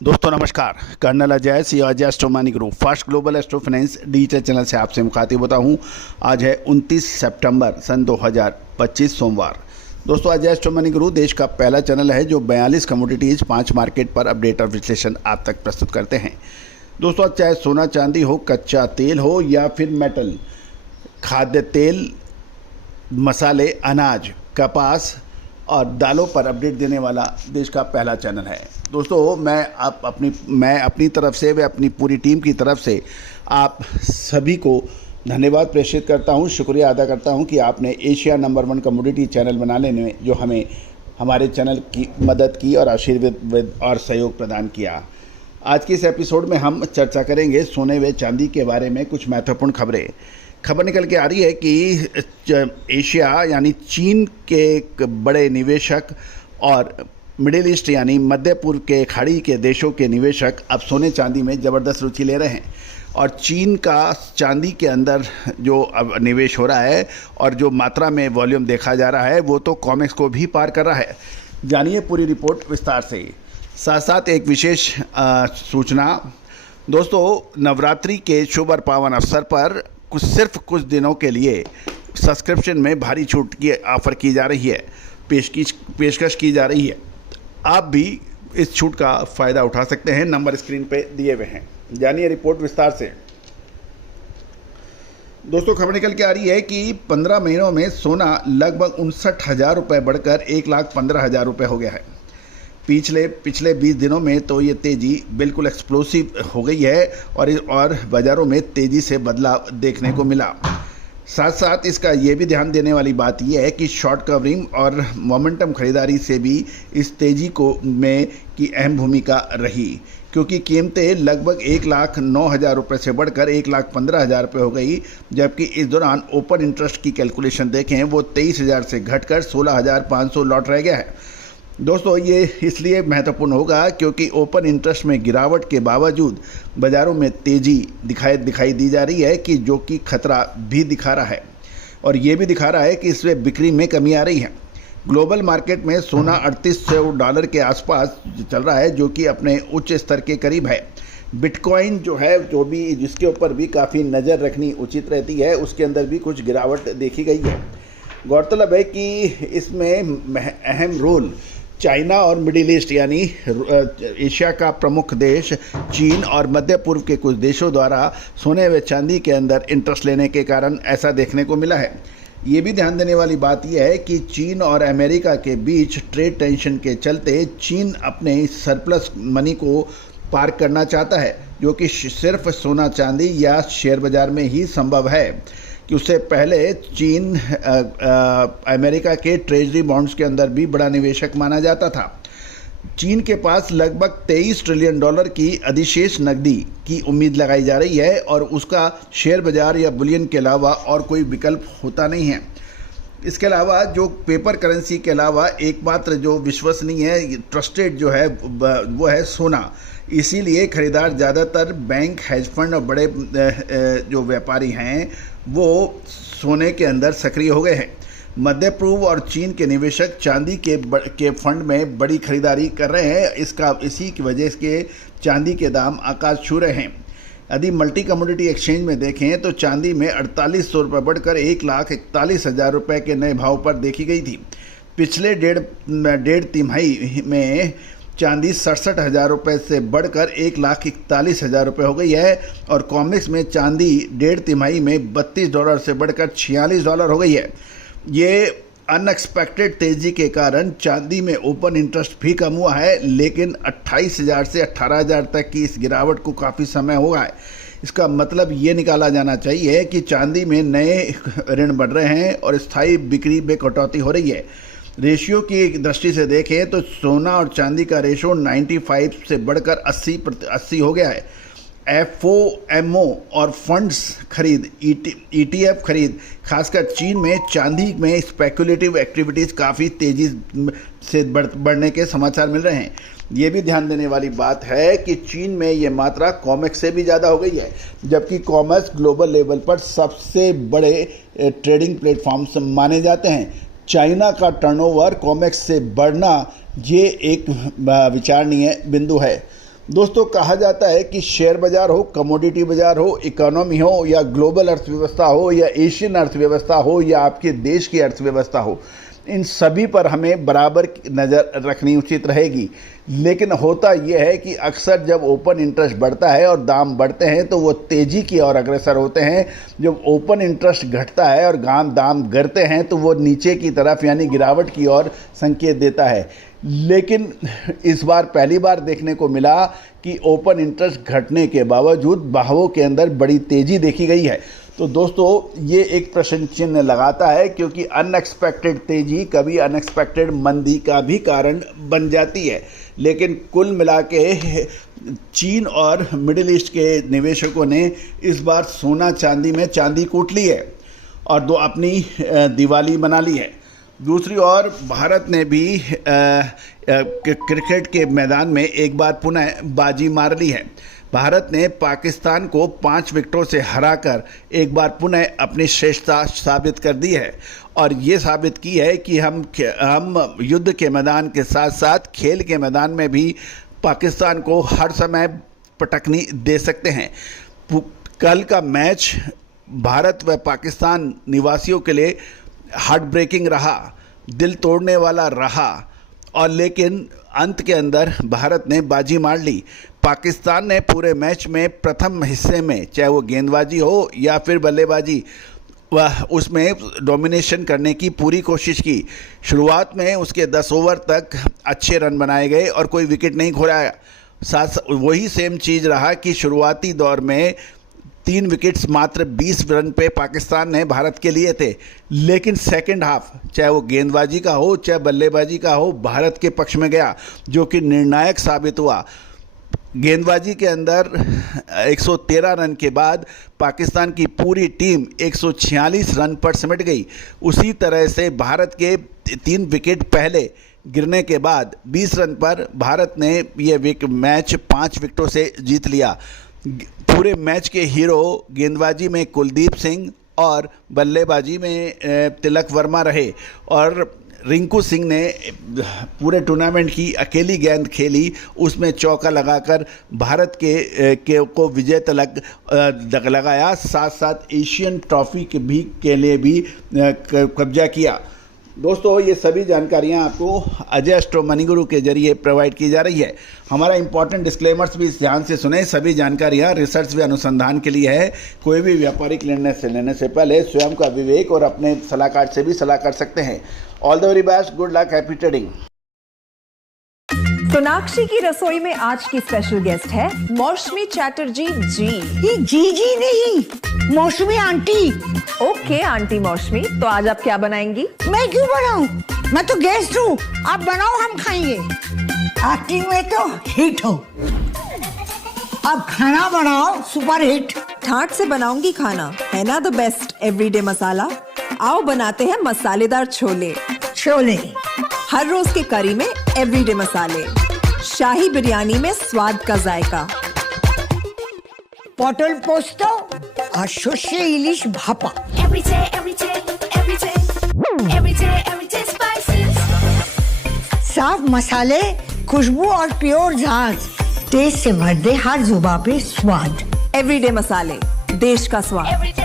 दोस्तों नमस्कार। Colonel Ajay C Ajay astro money group first global astro finance digital channel से आपसे मुखातिब होता हूं। आज है 29 सितंबर सन 2025 सोमवार। दोस्तों अजय एस्ट्रो मनी ग्रुप देश का पहला चैनल है जो 42 कमोडिटीज़ 5 मार्केट पर अपडेट और विश्लेषण आप तक प्रस्तुत करते हैं। दोस्तों चाहे सोना चांदी हो, कच्चा तेल हो या फिर मेटल, खाद्य तेल, मसाले, अनाज, कपास और दालों पर अपडेट देने वाला देश का पहला चैनल है। दोस्तों मैं अपनी तरफ से व अपनी पूरी टीम की तरफ से आप सभी को धन्यवाद प्रेषित करता हूं, शुक्रिया अदा करता हूं कि आपने एशिया नंबर 1 कमोडिटी चैनल बनाने में जो हमें हमारे चैनल की मदद की और आशीर्वाद और सहयोग प्रदान किया। आज के इस एपिसोड में हम चर्चा करेंगे सोने व चांदी के बारे में कुछ महत्वपूर्ण खबर निकल के आ रही है कि एशिया यानी चीन के एक बड़े निवेशक और मिडिल ईस्ट यानी मध्य पूर्व के खाड़ी के देशों के निवेशक अब सोने चांदी में ज़बरदस्त रुचि ले रहे हैं। और चीन का चांदी के अंदर जो अब निवेश हो रहा है और जो मात्रा में वॉल्यूम देखा जा रहा है वो तो कॉमेक्स को भी पार कर रहा है। जानिए पूरी रिपोर्ट विस्तार से। साथ साथ एक विशेष सूचना। दोस्तों नवरात्रि के शुभ और पावन अवसर पर सिर्फ कुछ दिनों के लिए सब्सक्रिप्शन में भारी छूट की ऑफ़र की जा रही है, पेशकश की जा रही है। आप भी इस छूट का फ़ायदा उठा सकते हैं। नंबर स्क्रीन पे दिए हुए हैं। जानिए रिपोर्ट विस्तार से। दोस्तों खबर निकल के आ रही है कि 15 महीनों में सोना लगभग 59,000 रुपये बढ़कर 1,15,000 रुपये हो गया है। पिछले 20 दिनों में तो ये तेज़ी बिल्कुल एक्सप्लोसिव हो गई है और बाज़ारों में तेज़ी से बदलाव देखने को मिला। साथ साथ इसका ये भी ध्यान देने वाली बात यह है कि शॉर्ट कवरिंग और मोमेंटम खरीदारी से भी इस तेज़ी की अहम भूमिका रही, क्योंकि कीमतें लगभग 1,09,000 रुपये से बढ़कर 1,15,000 रुपये हो गई। जबकि इस दौरान ओपन इंटरेस्ट की कैलकुलेशन देखें वो 23,000 से घटकर 16,500 लौट रह गया है। दोस्तों ये इसलिए महत्वपूर्ण होगा क्योंकि ओपन इंटरेस्ट में गिरावट के बावजूद बाज़ारों में तेज़ी दिखाई दी जा रही है कि जो कि खतरा भी दिखा रहा है और ये भी दिखा रहा है कि इसमें बिक्री में कमी आ रही है। ग्लोबल मार्केट में सोना $3800 के आसपास चल रहा है, जो कि अपने उच्च स्तर के करीब है। बिटकॉइन जो है जिसके ऊपर भी काफ़ी नज़र रखनी उचित रहती है, उसके अंदर भी कुछ गिरावट देखी गई है। गौरतलब है कि इसमें अहम रोल चाइना और मिडिल ईस्ट यानी एशिया का प्रमुख देश चीन और मध्य पूर्व के कुछ देशों द्वारा सोने व चांदी के अंदर इंटरेस्ट लेने के कारण ऐसा देखने को मिला है। ये भी ध्यान देने वाली बात यह है कि चीन और अमेरिका के बीच ट्रेड टेंशन के चलते चीन अपने सरप्लस मनी को पार करना चाहता है, जो कि सिर्फ सोना चांदी या शेयर बाज़ार में ही संभव है। कि उससे पहले चीन अमेरिका के ट्रेजरी बॉन्ड्स के अंदर भी बड़ा निवेशक माना जाता था। चीन के पास लगभग $23 ट्रिलियन की अधिशेष नकदी की उम्मीद लगाई जा रही है और उसका शेयर बाजार या बुलियन के अलावा और कोई विकल्प होता नहीं है। इसके अलावा जो पेपर करेंसी के अलावा एकमात्र जो विश्वसनीय है, ट्रस्टेड जो है वो है सोना। इसीलिए खरीदार ज़्यादातर बैंक, हेज फंड और बड़े जो व्यापारी हैं वो सोने के अंदर सक्रिय हो गए हैं। मध्य पूर्व और चीन के निवेशक चांदी के फंड में बड़ी खरीदारी कर रहे हैं। इसी की वजह से चांदी के दाम आकाश छू रहे हैं। यदि मल्टी कमोडिटी एक्सचेंज में देखें तो चांदी में 4,800 रुपये बढ़कर 1,41,000 रुपये के नए भाव पर देखी गई थी। पिछले डेढ़ तिमाही में चांदी 67,000 रुपये से बढ़कर 1,41,000 रुपये हो गई है और कॉमेक्स में चांदी डेढ़ तिमाही में $32 से बढ़कर $46 हो गई है। ये अनएक्सपेक्टेड तेज़ी के कारण चांदी में ओपन इंटरेस्ट भी कम हुआ है, लेकिन 28,000 से 18,000 तक की इस गिरावट को काफ़ी समय हुआ है। इसका मतलब ये निकाला जाना चाहिए कि चांदी में नए ऋण बढ़ रहे हैं और स्थायी बिक्री में कटौती हो रही है। रेशियो की दृष्टि से देखें तो सोना और चांदी का रेशो 95 से बढ़कर 80 हो गया है। एफओएमओ और फंड्स खरीद, ईटीएफ खरीद, खासकर चीन में चांदी में स्पेकुलेटिव एक्टिविटीज़ काफ़ी तेज़ी से बढ़ने के समाचार मिल रहे हैं। ये भी ध्यान देने वाली बात है कि चीन में ये मात्रा कॉमेक्स से भी ज़्यादा हो गई है, जबकि कॉमेक्स ग्लोबल लेवल पर सबसे बड़े ट्रेडिंग प्लेटफॉर्म्स माने जाते हैं। चाइना का टर्नओवर कॉमेक्स से बढ़ना ये एक विचारणीय बिंदु है। दोस्तों, कहा जाता है कि शेयर बाजार हो, कमोडिटी बाजार हो, इकोनॉमी हो या ग्लोबल अर्थव्यवस्था हो या एशियन अर्थव्यवस्था हो या आपके देश की अर्थव्यवस्था हो, इन सभी पर हमें बराबर नज़र रखनी उचित रहेगी। लेकिन होता यह है कि अक्सर जब ओपन इंटरेस्ट बढ़ता है और दाम बढ़ते हैं तो वो तेज़ी की ओर अग्रसर होते हैं। जब ओपन इंटरेस्ट घटता है और दाम गिरते हैं तो वो नीचे की तरफ यानी गिरावट की ओर संकेत देता है। लेकिन इस बार पहली बार देखने को मिला कि ओपन इंटरेस्ट घटने के बावजूद भावों के अंदर बड़ी तेज़ी देखी गई है। तो दोस्तों, ये एक प्रश्न चिन्ह लगाता है, क्योंकि अनएक्सपेक्टेड तेज़ी कभी अनएक्सपेक्टेड मंदी का भी कारण बन जाती है। लेकिन कुल मिला के चीन और मिडिल ईस्ट के निवेशकों ने इस बार सोना चांदी में चांदी कूट ली है और अपनी दिवाली मना ली है। दूसरी ओर भारत ने भी क्रिकेट के मैदान में एक बार पुनः बाजी मार ली है। भारत ने पाकिस्तान को 5 विकेटों से हराकर एक बार पुनः अपनी श्रेष्ठता साबित कर दी है और ये साबित की है कि हम युद्ध के मैदान के साथ साथ खेल के मैदान में भी पाकिस्तान को हर समय पटकनी दे सकते हैं। कल का मैच भारत व पाकिस्तान निवासियों के लिए हार्ट ब्रेकिंग रहा, दिल तोड़ने वाला रहा, और लेकिन अंत के अंदर भारत ने बाजी मार ली। पाकिस्तान ने पूरे मैच में प्रथम हिस्से में, चाहे वो गेंदबाजी हो या फिर बल्लेबाजी, वह उसमें डोमिनेशन करने की पूरी कोशिश की। शुरुआत में उसके 10 ओवर तक अच्छे रन बनाए गए और कोई विकेट नहीं खोया। साथ वही सेम चीज़ रहा कि शुरुआती दौर में 3 विकेट्स मात्र 20 रन पे पाकिस्तान ने भारत के लिए थे। लेकिन सेकंड हाफ, चाहे वो गेंदबाजी का हो चाहे बल्लेबाजी का हो, भारत के पक्ष में गया, जो कि निर्णायक साबित हुआ। गेंदबाजी के अंदर 113 रन के बाद पाकिस्तान की पूरी टीम 146 रन पर सिमट गई। उसी तरह से भारत के 3 विकेट पहले गिरने के बाद 20 रन पर भारत ने यह मैच 5 विकेटों से जीत लिया। पूरे मैच के हीरो गेंदबाजी में कुलदीप सिंह और बल्लेबाजी में तिलक वर्मा रहे और रिंकू सिंह ने पूरे टूर्नामेंट की अकेली गेंद खेली, उसमें चौका लगाकर भारत को विजय तलक लगाया, साथ साथ एशियन ट्रॉफी के लिए भी कब्जा किया। दोस्तों, ये सभी जानकारियां आपको अजय एस्ट्रो मनी गुरु के जरिए प्रोवाइड की जा रही है। हमारा इंपॉर्टेंट डिस्क्लेमर्स भी ध्यान से सुने। सभी जानकारियां रिसर्च व अनुसंधान के लिए है। कोई भी व्यापारिक निर्णय लेने से पहले स्वयं का विवेक और अपने सलाहकार से भी सलाह कर सकते हैं। All the very best, good luck, happy trading. Sonakshi की रसोई में आज की स्पेशल गेस्ट है मौसमी चैटर्जी जी। ये जी नहीं, मौसमी आंटी। ओके आंटी मौसमी, तो आज आप क्या बनाएंगी? मैं क्यों बनाऊं? मैं तो गेस्ट हूँ, आप बनाओ, हम खाएंगे। एक्टिंग में तो हिट हो, अब खाना बनाओ सुपर हिट। ठाट से बनाऊंगी खाना, है ना द बेस्ट एवरीडे मसाला। आओ बनाते हैं मसालेदार छोले। छोले हर रोज के करी में एवरीडे मसाले, शाही बिरयानी में स्वाद का जायका, पटल पोस्तो और सर्षे इलिश भापा। साफ मसाले, खुशबू और प्योर झाग, टेस्ट से भर दे हर जुबान पे स्वाद। एवरीडे मसाले, देश का स्वाद।